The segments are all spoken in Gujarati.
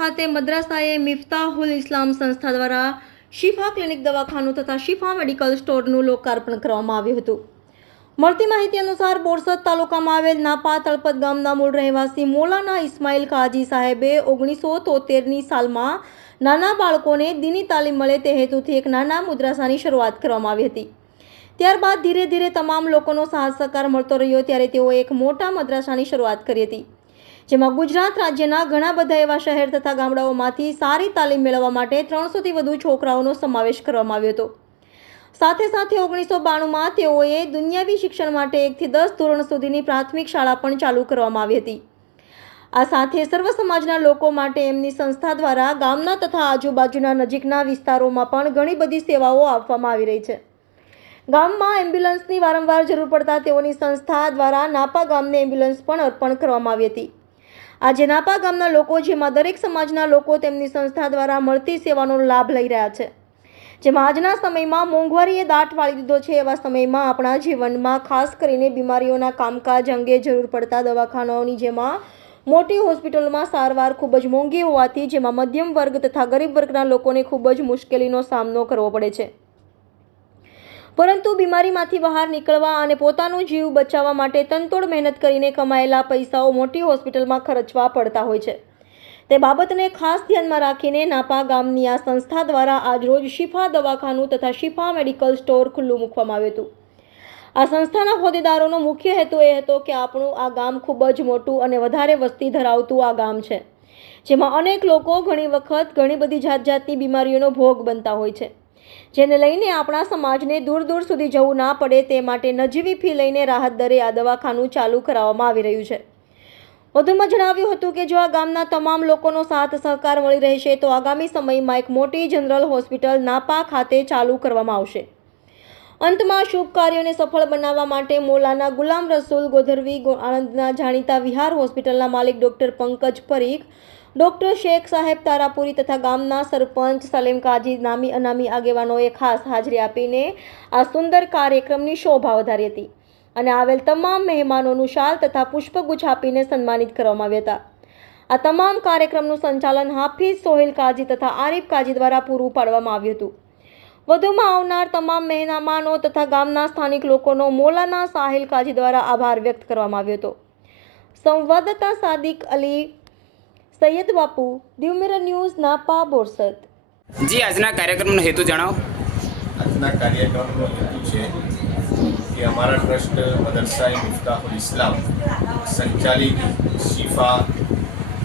ખાતે મદ્રાસાએ મિફતાહુલ ઇસ્લામ સંસ્થા દ્વારા શિફા ક્લિનિક દવાખાનું તથા શિફા મેડિકલ સ્ટોરનું લોકાર્પણ કરવામાં આવ્યું હતું. મળતી માહિતી અનુસાર બોરસદ તાલુકામાં આવેલ નાપા તળપત ગામના મૂળ રહેવાસી મોલાના ઇસ્માઇલ કાજી સાહેબે ઓગણીસો તોતેરની સાલમાં નાના બાળકોને દીની તાલીમ મળે તે હેતુથી એક નાના મુદ્રાસાની શરૂઆત કરવામાં આવી હતી. ત્યારબાદ ધીરે ધીરે તમામ લોકોનો સાહસ સહકાર મળતો રહ્યો ત્યારે તેઓએ એક મોટા મદ્રાસાની શરૂઆત કરી હતી. જેમાં ગુજરાત રાજ્યના ઘણા બધા એવા શહેર તથા ગામડાઓમાંથી સારી તાલીમ મેળવવા માટે ત્રણસોથી વધુ છોકરાઓનો સમાવેશ કરવામાં આવ્યો હતો. સાથે સાથે ઓગણીસો બાણુંમાં તેઓએ દુનિયાવી શિક્ષણ માટે એકથી દસ ધોરણ સુધીની પ્રાથમિક શાળા પણ ચાલુ કરવામાં આવી હતી. આ સાથે સર્વ સમાજના લોકો માટે એમની સંસ્થા દ્વારા ગામના તથા આજુબાજુના નજીકના વિસ્તારોમાં પણ ઘણી બધી સેવાઓ આપવામાં આવી રહી છે. ગામમાં એમ્બ્યુલન્સની વારંવાર જરૂર પડતા તેઓની સંસ્થા દ્વારા નાપા ગામને એમ્બ્યુલન્સ પણ અર્પણ કરવામાં આવી હતી. આજે નાપા ગામના લોકો, જેમાં દરેક સમાજના લોકો તેમની સંસ્થા દ્વારા મળતી સેવાનો લાભ લઈ રહ્યા છે. જેમાં આજના સમયમાં મોંઘવારીએ દાટ વાળી દીધો છે, એવા સમયમાં આપણા જીવનમાં ખાસ કરીને બીમારીઓના કામકાજ અંગે જરૂર પડતા દવાખાનાઓની જેમાં મોટી હોસ્પિટલોમાં સારવાર ખૂબ જ મોંઘી હોવાથી, જેમાં મધ્યમ વર્ગ તથા ગરીબ વર્ગના લોકોને ખૂબ જ મુશ્કેલીનો સામનો કરવો પડે છે. પરંતુ બીમારીમાંથી બહાર નીકળવા અને પોતાનો જીવ બચાવવા માટે તનતોડ મહેનત કરીને કમાયેલા પૈસાઓ મોટી હોસ્પિટલમાં ખર્ચવા પડતા હોય છે. તે બાબતને ખાસ ધ્યાનમાં રાખીને નાપા ગામની આ સંસ્થા દ્વારા આજરોજ શિફા દવાખાનું તથા શિફા મેડિકલ સ્ટોર ખુલ્લું મૂકવામાં આવ્યું હતું. આ સંસ્થાના હોદ્દેદારોનો મુખ્ય હેતુ એ હતો કે આપણું આ ગામ ખૂબ જ મોટું અને વધારે વસ્તી ધરાવતું આ ગામ છે, જેમાં અનેક લોકો ઘણી વખત ઘણી બધી જાત જાતની બીમારીઓનો ભોગ બનતા હોય છે. જેને લઈને આપણા સમાજને દૂર દૂર સુધી જવું ના પડે તે માટે નજીવી ફી લઈને રાહત દરે આ દવાખાનું ચાલુ કરાવવામાં આવી રહ્યું છે. વધુમાં જણાવ્યું હતું કે જો આ ગામના તમામ લોકોનો સાથ સહકાર મળી રહેશે તો આગામી સમયમાં એક મોટી જનરલ હોસ્પિટલ નાપા ખાતે ચાલુ કરવામાં આવશે. અંતમાં શુભ કાર્યોને સફળ બનાવવા માટે મોલાના ગુલામ રસૂલ ગોધરવી આણંદના જાણીતા વિહાર હોસ્પિટલના માલિક ડૉક્ટર પંકજ પરીખ ડૉક્ટર શેખ સાહેબ તારાપુરી તથા ગામના સરપંચ સલીમ કાજી નામી અનામી આગેવાનોએ ખાસ હાજરી આપીને આ સુંદર કાર્યક્રમની શોભા વધારી હતી અને આવેલ તમામ મહેમાનોનું શાલ તથા પુષ્પગુચ્છ આપીને સન્માનિત કરવામાં આવ્યા હતા. આ તમામ કાર્યક્રમનું સંચાલન હાફિઝ સોહેલ કાજી તથા આરિફ કાજી દ્વારા પૂરું પાડવામાં આવ્યું હતું. વધુમાં આવનાર તમામ મહેમાનો તથા ગામના સ્થાનિક લોકોનો મોલાના સાહિલ કાજી દ્વારા આભાર વ્યક્ત કરવામાં આવ્યો હતો. સંવાદદાતા સાદિક અલી સૈયદ બાપુ દિવમેરા ન્યૂઝ નાપા બોરસદ જી આજના કાર્યક્રમનો હેતુ જણાવો. આજના કાર્યક્રમનો હેતુ છે કે અમારા ટ્રસ્ટ મદરસાએ મુફતાહુલ ઇસ્લામ સંચાલિત શિફા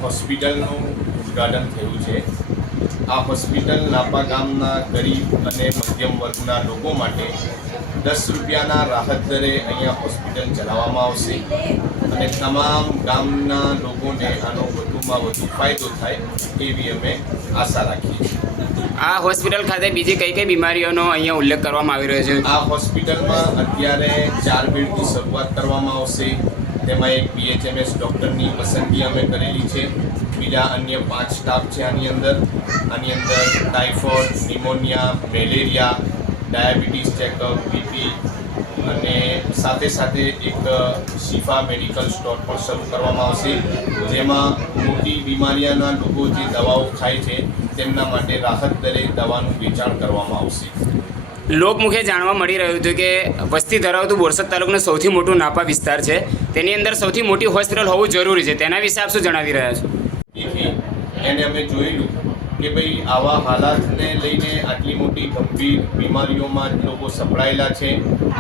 હોસ્પિટલનું ઉદ્ઘાટન થયું છે. આ હોસ્પિટલ નાપા ગામના ગરીબ અને મધ્યમ વર્ગના લોકો માટે દસ રૂપિયાના રાહત દરે અહીંયા હોસ્પિટલ ચલાવવામાં આવશે અને તમામ ગામના લોકોને આનો વધુમાં વધુ ફાયદો થાય એવી અમે આશા રાખીએ છીએ. આ હોસ્પિટલ ખાતે બીજી કઈ કઈ બીમારીઓનો અહીંયા ઉલ્લેખ કરવામાં આવી રહ્યો છે? આ હોસ્પિટલમાં અત્યારે ચાર બેડની શરૂઆત કરવામાં આવશે. તેમાં એક બીએચએમએસ ડૉક્ટરની પસંદગી અમે કરેલી છે. બીજા અન્ય પાંચ સ્ટાફ છે આની અંદર. આની અંદર typhoid pneumonia malaria diabetes checkup BP અને સાથે સાથે એક શિફા મેડિકલ સ્ટોર પણ શરૂ કરવામાં આવશે જેમાં મોટી બીમારીઓના લોકો જે દવાઓ ખાય છે તેમના માટે રાહત દરે દવાનું વેચાણ કરવામાં આવશે. લોકમુખે જાણવા મળી રહ્યું હતું કે વસ્તી ધરાવતું બોરસદ તાલુકાનું સૌથી મોટું નાપા વિસ્તાર છે. તેની અંદર સૌથી મોટી હોસ્પિટલ હોવું જરૂરી છે. તેના વિશે આપ શું જણાવી રહ્યા છો? એને અમે જોયેલું. કે ભાઈ આવા હાલાતને લઈને આટલી મોટી ગંભીર બીમારીઓમાં લોકો સપડાયેલા છે.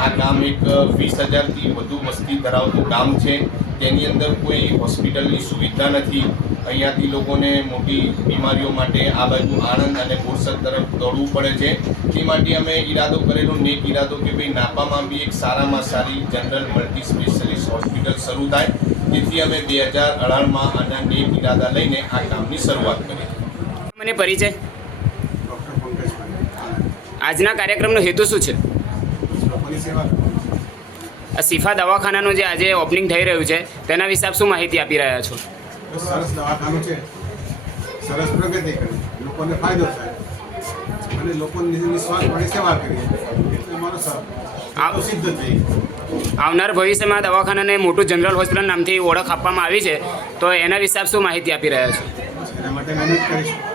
આ ગામ એક વીસ હજારથી વધુ વસ્તી ધરાવતું ગામ છે. તેની અંદર કોઈ હોસ્પિટલની સુવિધા નથી. અહીંયાથી લોકોને મોટી બીમારીઓ માટે આ બાજુ આણંદ અને બોરસદ તરફ દોડવું પડે છે. તે માટે અમે ઈરાદો કરેલો નેક ઈરાદો કે ભાઈ નાપામાં બી એક સારામાં સારી જનરલ મલ્ટી સ્પેશિયાલિસ્ટ હોસ્પિટલ શરૂ થાય. તેથી અમે બે હજાર અઢારમાં આના નેક ઈરાદા લઈને આ કામની શરૂઆત કરી. મને પરિચય? આજના કાર્યક્રમનો હેતુ શું છે? સિફા દવાખાનાનું જે આજે ઓપનિંગ થઈ રહ્યું છે તેના વિશે આપ શું માહિતી આપી રહ્યા છો? સરસ દવાખાનું છે. સરસ પ્રગતિ કરી. લોકોને ફાયદો થાય. અને લોકોની નિસ્વાર્થપણે સેવા કરીએ. એટલે અમારો આ- સિદ્ધ થઈ આવનાર ભવિષ્યમાં દવાખાનાને મોટું જનરલ હોસ્પિટલ નામથી ઓળખ આપવામાં આવી છે તો એના વિશે આપ શું માહિતી આપી રહ્યા છો? એના માટે મહેનત કરીશું.